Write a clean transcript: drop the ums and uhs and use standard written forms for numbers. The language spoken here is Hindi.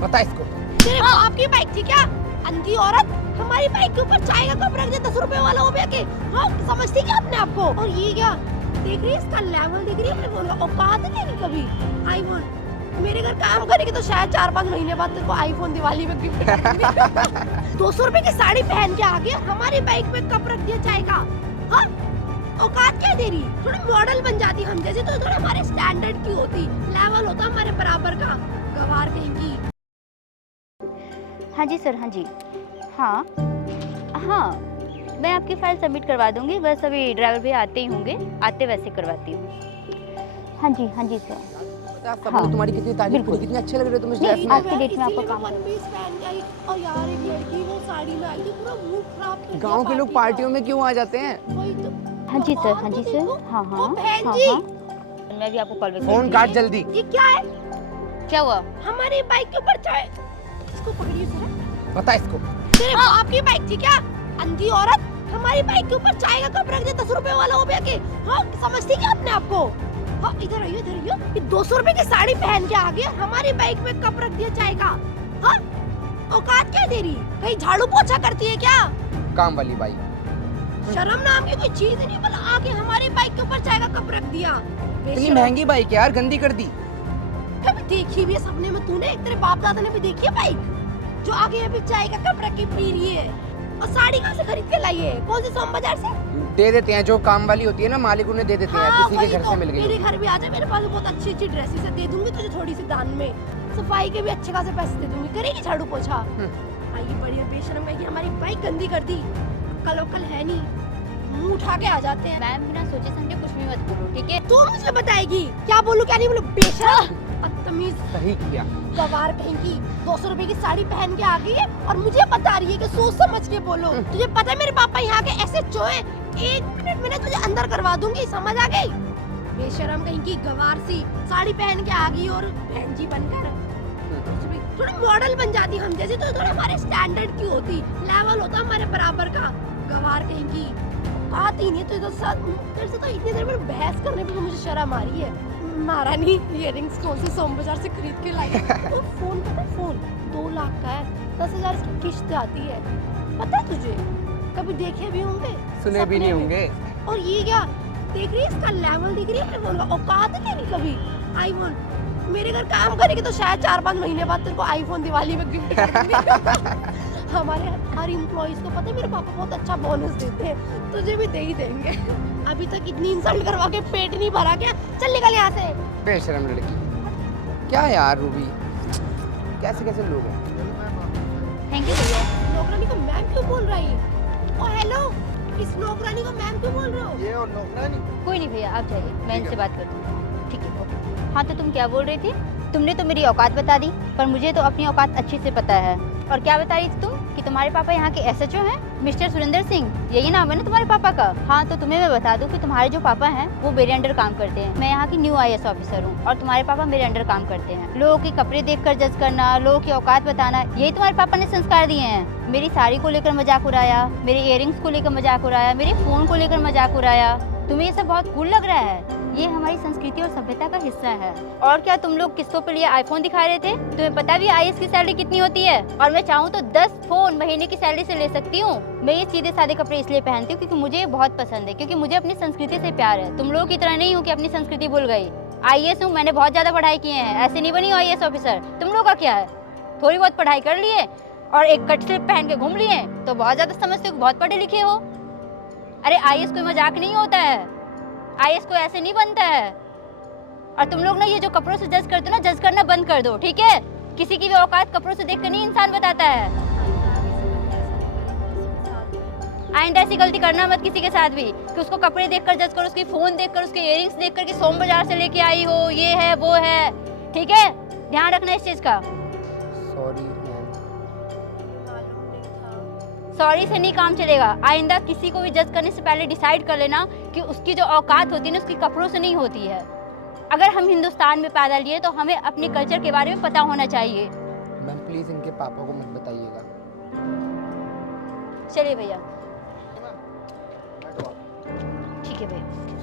बता इसको। तेरे बाप की बाइक थी क्या? अंधी औरत हमारी बाइक के ऊपर चाय का कप रख दे 10 रुपए वाला हो गया के। हाँ समझती क्या अपने आप को? और ये क्या देख रही है, इसका लेवल देख रही है अपने फोन का। औकात है नहीं कभी आईफोन। मेरे घर काम करेगी तो शायद 4-5 महीने बाद तेरे को आईफोन दिवाली में गिफ्ट कर दूंगी। 200 रुपए की साड़ी पहन के आ गया, हमारी बाइक पे कप रख दिया चाय का। हाँ औकात क्या तेरी? थोड़ी मॉडल बन जाती हम जैसे, तो थोड़ा हमारे स्टैंडर्ड की होती, लेवल होता हमारे बराबर का। गवार कहेंगी। हाँ जी सर, हाँ जी। हाँ हाँ, मैं आपकी फ़ाइल सबमिट करवा दूँगी, बस अभी ड्राइवर भैया आते ही होंगे, आते वैसे करवाती हूँ। हाँ जी सर। सब हाँ, तुम्हारी कितनी तारीफ करी, कितनी अच्छे लग रहे हो तुम इस ड्रेस नहीं, में। आज की डेट में आपको इसीलिए काम मैं वन पीस पहन के आई। और यार एक लड़की वो साड़ी में आई थी, पूरा मूड खराब कर दिया गांव के लोग पार्टियों में क्यों आ जाते हैं? वही तो। हाँ जी सर, हाँ तो जी देखो, सर। हाँ वो हाँ बहन हाँ जी। हाँ, मैं भी आपको कॉल बैक फोन काट जल्दी। ये क्या है? क्या हुआ? हमारी बाइक के ऊपर चाय। इसको पकड़िए जरा। बता इसको। तेरे बाप की बाइक थी क्या? अंधी औरत हमारी बाइक के ऊपर चाय का कप रख दे 10 रुपए वाला हो गया के। हाँ समझती क्या अपने आप को? हाँ इधर आइए इधर आइए। ये 200 रुपए की साड़ी पहन के आ गया, हमारी बाइक में कप रख दिया चाय का। हाँ औकात क्या है तेरी? कहीं झाड़ू पोछा करती है क्या? काम वाली बाई। शर्म नाम की कोई चीज ही नहीं, बोला आके हमारी बाइक के ऊपर चाय का कप रख दिया। इतनी महंगी बाइक है यार, गंदी कर दी। कभी देखी भी है सपने में तूने? तेरे बाप दादा ने भी देखी है बाइक जो आगे अभी चाय का कप रख के पी रही है? और साड़ी कहाँ से खरीद के लाई है? कौन से सोम बाजार से? दे देते हैं, जो काम वाली होती है ना, मालिक उन्हें दे देते हैं, किसी के घर से मिल मेरे गई। घर भी आ जा, मेरे पास बहुत अच्छी अच्छी ड्रेसेस है, दे दूंगी तुझे थोड़ी सी दान में। सफाई के भी अच्छे खासे पैसे दे दूंगी, करेगी झाड़ू पोछा। आई बढ़िया बेशरम है कि हमारी बाइक गंदी कर दी। कल वकल है नहीं, मुंह उठा के आ जाते हैं। मैम बिना सोचे समझे कुछ भी मत बोलो, ठीक है? तू मुझे बताएगी क्या बोलूं क्या नहीं बोलूं? बेशरम बदतमीज सही किया। गवार कहेंगी। 200 रुपए की साड़ी पहन के आ गई है और मुझे बता रही है कि सोच समझ के बोलो। तुझे पता है मेरे पापा यहाँ के ऐसे चोए, 1 मिनट में ना तुझे अंदर करवा दूंगी, समझ आ गई? बेशरम कहेंगी गवार सी, साड़ी पहन के आ गई और बहन जी बनकर थोड़ी मॉडल बन जाती हम जैसे, तो थोड़ा हमारे स्टैंडर्ड की होती, लेवल होता हमारे बराबर का। गवार कहेंगी बात ही नहीं, तो इधर साथ तेरे से तो इतनी देर में बहस करने पे मुझे शर्म आ रही है। महारानी इयररिंग्स कौन से सोम बाजार से खरीद के लाई और फोन पता है, फोन 2 लाख का है, 10,000 की किश्त आती है, पता है तुझे? कभी देखे भी होंगे, सुने भी नहीं होंगे। और ये क्या देख रही है, इसका लेवल देख रही है अपने फोन का। औकात है नहीं कभी आईफोन। मेरे घर काम करेगी तो शायद 4-5 महीने बाद तेरे को आईफोन दिवाली में गिफ्ट कर दूंगी। हमारे हर इम्प्लॉइज को पता है मेरे पापा बहुत अच्छा बोनस देते हैं, तुझे भी दे ही देंगे। अभी तक इतनी इंसल्ट करवा के पेट नहीं भरा क्या? चल निकल यहाँ से। बेशरम लड़की। क्या यार रूबी, कैसे कैसे लोग हैं। थैंक यू भैया। नौकरानी को मैम क्यों बोल रही है? ओ हेलो, इस नौकरानी को मैम क्यों बोल रहे हो? ये और नौकरानी। कोई नहीं भैया, आप जाइए, मैं इनसे बात करती हूँ। ठीक है ओके। हाँ तो तुम क्या बोल रही थी? तुमने तो मेरी औकात बता दी, पर मुझे तो अपनी औकात अच्छे से पता है। और क्या बता रही थी तुम कि तुम्हारे पापा यहाँ के एसएचओ हैं, मिस्टर सुरेंद्र सिंह, यही नाम है ना तुम्हारे पापा का? हाँ तो तुम्हें मैं बता दूं कि तुम्हारे जो पापा हैं वो मेरे अंडर काम करते हैं। मैं यहाँ की न्यू आईएएस ऑफिसर हूँ और तुम्हारे पापा मेरे अंडर काम करते हैं। लोगों के कपड़े देखकर जज करना, लोगों की औकात बताना, यही तुम्हारे पापा ने संस्कार दिए हैं। मेरी साड़ी को लेकर मजाक उड़ाया, मेरे इयररिंग्स को लेकर मजाक उड़ाया, मेरे फोन को लेकर मजाक उड़ाया। तुम्हें ये सब बहुत कूल लग रहा है? ये हमारी संस्कृति और सभ्यता का हिस्सा है। और क्या तुम लोग किस्तों पे लिए आईफोन दिखा रहे थे? तुम्हें पता भी आईएएस की सैलरी कितनी होती है? और मैं चाहूँ तो 10 फोन महीने की सैलरी से ले सकती हूँ। मैं ये सीधे साधे कपड़े इसलिए पहनती हूँ क्योंकि मुझे ये बहुत पसंद है, क्योंकि मुझे अपनी संस्कृति से प्यार है। तुम लोगों की तरह नहीं हूँ कि अपनी संस्कृति भूल गई। आईएएस हूँ, मैंने बहुत ज्यादा पढ़ाई की है, ऐसे नहीं बनी आईएएस ऑफिसर। तुम लोग का क्या है? थोड़ी बहुत पढ़ाई कर लिए और एक कट स्लिप पहन के घूम लिए तो बहुत ज्यादा समझते हो, बहुत पढ़े लिखे हो। अरे आईएएस कोई मजाक नहीं होता है, आईएएस को ऐसे नहीं बनता है। और तुम लोग ना ये जो कपड़ों से जज करते हो ना, जज करना बंद कर दो, ठीक है? किसी की भी औकात कपड़ों से देखकर नहीं इंसान बताता है। आइंदा ऐसी गलती करना मत किसी के साथ भी कि उसको कपड़े देखकर जज करो, उसकी फोन देखकर, उसके इयररिंग्स देखकर कि सोम बाजार से लेके आई हो, ये है वो है, ठीक है? ध्यान रखना इस चीज का। Sorry ma'am. सॉरी से नहीं काम चलेगा। आइंदा किसी को भी जज करने से पहले डिसाइड कर लेना कि उसकी जो औकात होती है ना, उसकी कपड़ों से नहीं होती है। अगर हम हिंदुस्तान में पैदा लिए तो हमें अपने कल्चर के बारे में पता होना चाहिए। मैम प्लीज इनके पापा को मत बताइएगा। चलिए भैया, ठीक है भैया।